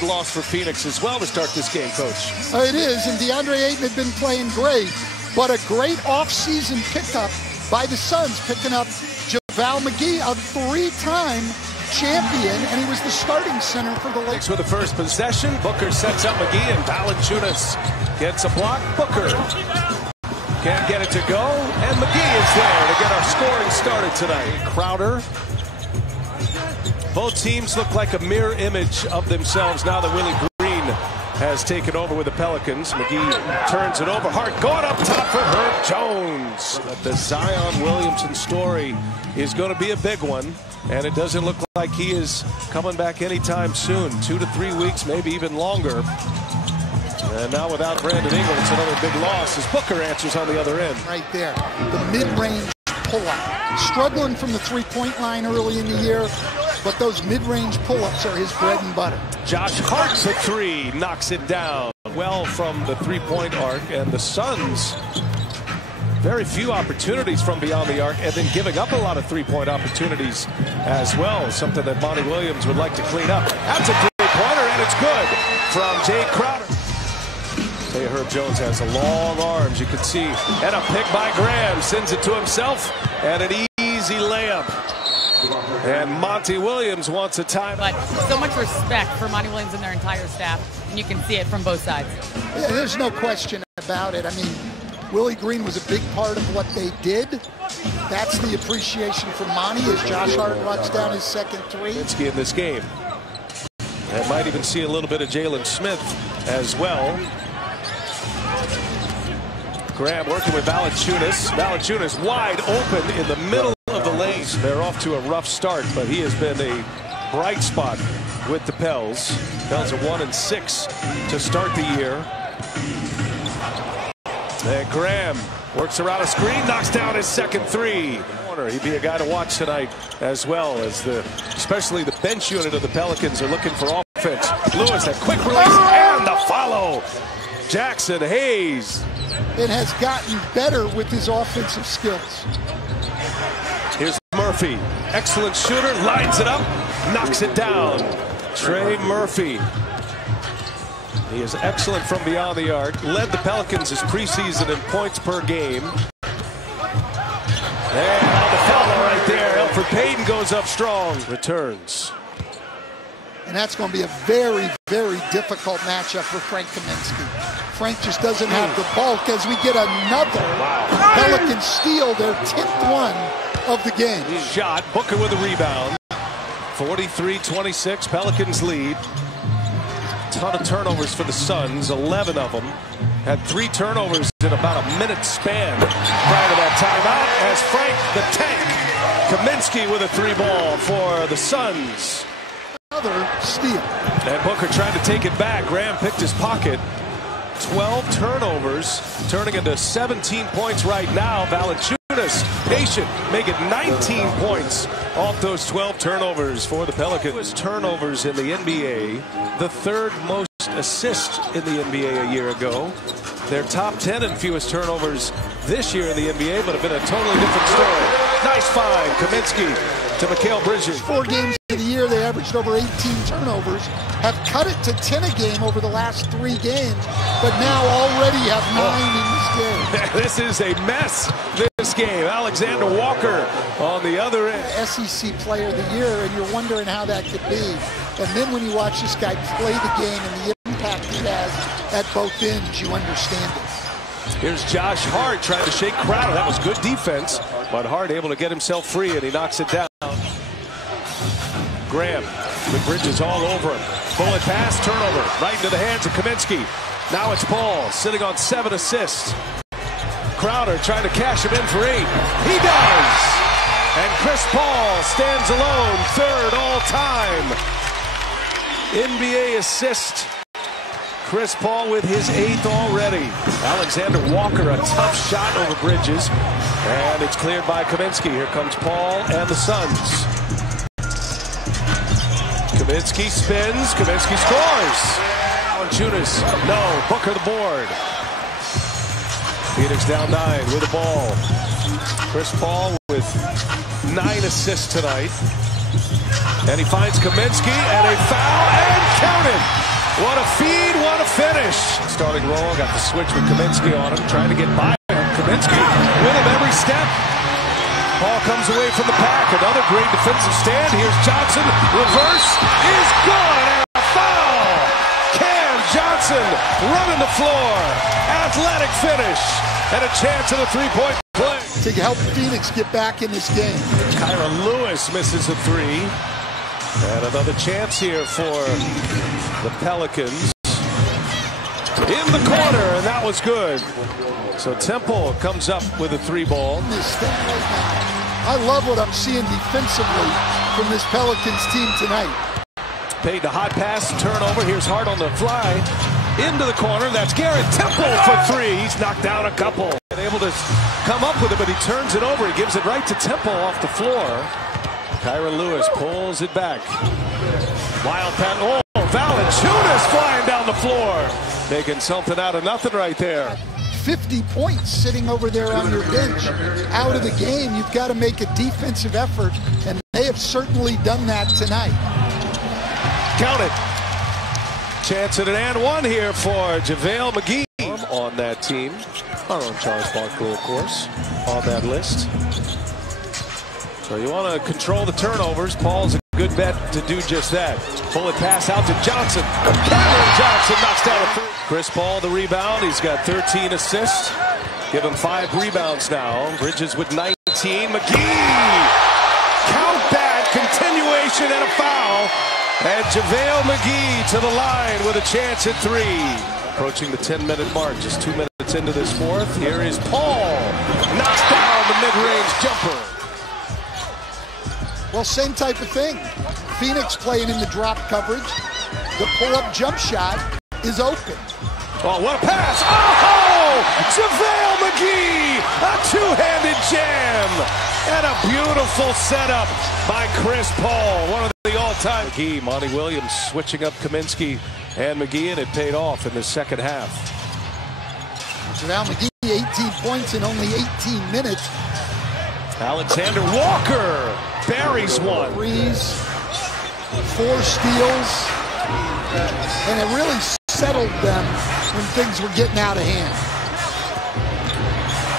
Big loss for Phoenix as well to start this game, Coach. It is, and DeAndre Ayton had been playing great, but a great off-season pickup by the Suns, picking up JaVale McGee, a three-time champion, and he was the starting center for the Lakers. With the first possession, Booker sets up McGee, and Valanciunas gets a block. Booker can't get it to go, and McGee is there to get our scoring started tonight. Crowder. Both teams look like a mirror image of themselves now that Willie Green has taken over with the Pelicans. McGee turns it over. Hart going up top for Herb Jones. The Zion Williamson story is going to be a big one, and it doesn't look like he is coming back anytime soon. 2 to 3 weeks, maybe even longer. And now without Brandon Ingram, it's another big loss as Booker answers on the other end. Right there, the mid-range pull-up. Struggling from the three-point line early in the year, but those mid-range pull-ups are his bread and butter. Josh Hart's a three, knocks it down well from the three-point arc, and the Suns very few opportunities from beyond the arc, and then giving up a lot of three-point opportunities as well, something that Monty Williams would like to clean up. That's a three-pointer, and it's good from Jay Crowder. Herb Jones has long arms, you can see, and a pick by Graham, sends it to himself, and an easy layup. And Monty Williams wants a time. But so much respect for Monty Williams and their entire staff, and you can see it from both sides. Yeah, there's no question about it. I mean, Willie Green was a big part of what they did. That's the appreciation for Monty as Josh Hart knocks down his second three. In this game. And might even see a little bit of Jalen Smith as well. Graham working with Valanciunas. Valanciunas wide open in the middle of the lane. They're off to a rough start, but he has been a bright spot with the Pels. Pels are 1-6 to start the year. And Graham works around a screen, knocks down his second three. He'd be a guy to watch tonight as well, as especially the bench unit of the Pelicans are looking for offense. Lewis, a quick release and the follow. Jackson Hayes. It has gotten better with his offensive skills. Here's Murphy, excellent shooter, lines it up, knocks it down. Trey Murphy. He is excellent from beyond the arc. Led the Pelicans this preseason in points per game. And on the foul right there, Elfrid Payton goes up strong. Returns. And that's going to be a very, very difficult matchup for Frank Kaminsky. Frank just doesn't have the bulk as we get another Pelican steal, their 10th one of the game. Shot, Booker with a rebound. 43-26, Pelicans lead. Ton of turnovers for the Suns, 11 of them. Had 3 turnovers in about a minute span prior to that timeout as Frank the Tank Kaminsky with a 3-ball for the Suns. Another steal. And Booker trying to take it back. Graham picked his pocket. 12 turnovers, turning into 17 points right now. Valanciunas patient, make it 19 points off those 12 turnovers for the Pelicans. Turnovers in the NBA, the 3rd most assists in the NBA a year ago. They're top 10 in fewest turnovers this year in the NBA, but have been a totally different story. Nice find, Kaminsky to Mikal Bridges. 4 games of the year, they averaged over 18 turnovers, have cut it to 10 a game over the last 3 games, but now already have 9 in this game. This is a mess, this game. Alexander Walker on the other end. SEC Player of the Year, and you're wondering how that could be. And then when you watch this guy play the game and the impact he has at both ends, you understand it. Here's Josh Hart trying to shake Crowder. That was good defense, but Hart able to get himself free, and he knocks it down. Graham with Bridges all over him. Bullet pass, turnover, right into the hands of Kaminsky. Now it's Paul sitting on 7 assists. Crowder trying to cash him in for 8. He does! And Chris Paul stands alone, 3rd all-time. NBA assist. Chris Paul with his 8th already. Alexander Walker, a tough shot over Bridges. And it's cleared by Kaminsky. Here comes Paul and the Suns. Kaminsky spins. Kaminsky scores. Valanciunas, no. Booker the board. Phoenix down 9 with the ball. Chris Paul with 9 assists tonight. And he finds Kaminsky and a foul and counted. starting role. Got the switch with Kaminsky on him, trying to get by him. Kaminsky with him every step. Ball comes away from the pack. Another great defensive stand. Here's Johnson. Reverse is good. And a foul. Cam Johnson running the floor. Athletic finish. And a chance at a three-point play. To help Phoenix get back in this game. Kyra Lewis misses a three. And another chance here for the Pelicans. In the corner, and that was good. So Temple comes up with a three ball. I love what I'm seeing defensively from this Pelicans team tonight. Paid the hot pass, turnover. Here's Hart on the fly. Into the corner. That's Garrett Temple for three. He's knocked down a couple. And able to come up with it, but he turns it over. He gives it right to Temple off the floor. Kyra Lewis pulls it back. Wild pass. Oh, Valanciunas flying down the floor. Making something out of nothing right there. 50 points sitting over there on your bench. Out of the game, you've got to make a defensive effort, and they have certainly done that tonight. Count it. Chance at an and one here for JaVale McGee on that team. Our own Charles Barkley, of course, on that list. So you want to control the turnovers. Paul's a good bet to do just that. Pull it pass out to Johnson. Cameron Johnson knocks down a three. Chris Paul the rebound. He's got 13 assists. Give him 5 rebounds now. Bridges with 19. McGee. Count that. Continuation and a foul. And JaVale McGee to the line with a chance at 3. Approaching the 10-minute mark. Just 2 minutes into this fourth. Here is Paul. Knocks down the mid-range jumper. Well, same type of thing. Phoenix playing in the drop coverage. The pull-up jump shot is open. Oh, what a pass! Oh! JaVale McGee! A two-handed jam! And a beautiful setup by Chris Paul. One of the all-time. McGee, Monty Williams switching up Kaminsky and McGee, and it paid off in the second half. JaVale McGee, 18 points in only 18 minutes. Alexander Walker buries one. 3s, 4 steals, and it really settled them when things were getting out of hand.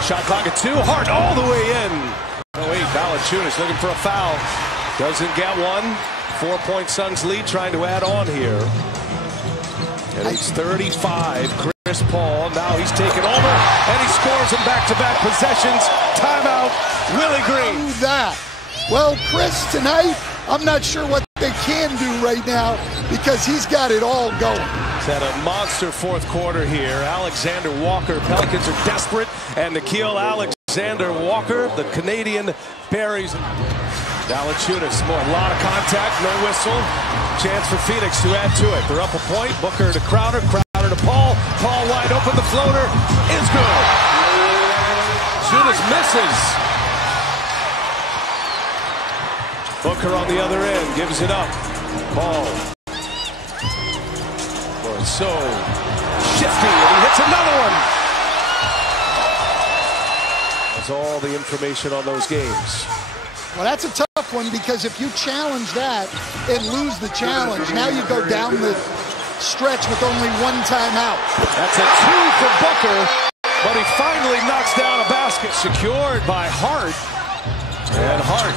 Shot clock at 2. Hart all the way in. Oh wait, Valanciunas looking for a foul. Doesn't get one. 4-point Suns lead, trying to add on here. And it's 35. Chris Paul, now he's taken over, and he scores in back-to-back possessions. Timeout, Willie Green. Do that. Well, Chris, tonight, I'm not sure what they can do right now because he's got it all going. He's had a monster fourth quarter here. Alexander Walker, Pelicans are desperate, and Nickeil Alexander Walker, the Canadian, buries. Valanciunas, a lot of contact, no whistle. Chance for Phoenix to add to it. They're up a point. Booker to Crowder, Crowder to Paul. Paul wide open, the floater is good. Valanciunas misses. Booker on the other end, gives it up. Paul. Boy, so shifty, and he hits another one. That's all the information on those games. Well, that's a tough one because if you challenge that and lose the challenge, now you go down the stretch with only 1 timeout. That's a 2 for Booker, but he finally knocks down a basket. Secured by Hart. And Hart.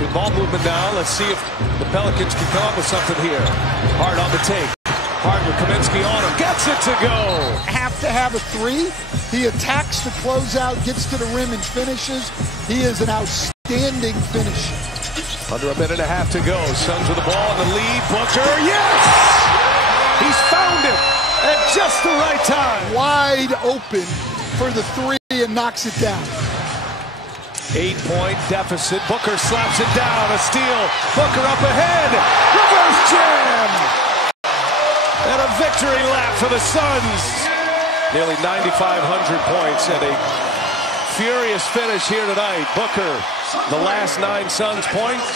Good ball movement now. Let's see if the Pelicans can come up with something here. Hart on the take. Hart with Kaminsky on him. Gets it to go. Have to have a 3. He attacks the closeout, gets to the rim and finishes. He is an outstanding finisher. Under a minute and a half to go. Suns with the ball in the lead. Booker, yes! He's found it at just the right time. Wide open for the 3 and knocks it down. 8-point deficit. Booker slaps it down. A steal. Booker up ahead. Reverse jam. And a victory lap for the Suns. Nearly 9,500 points and a furious finish here tonight. Booker, the last 9 Suns points.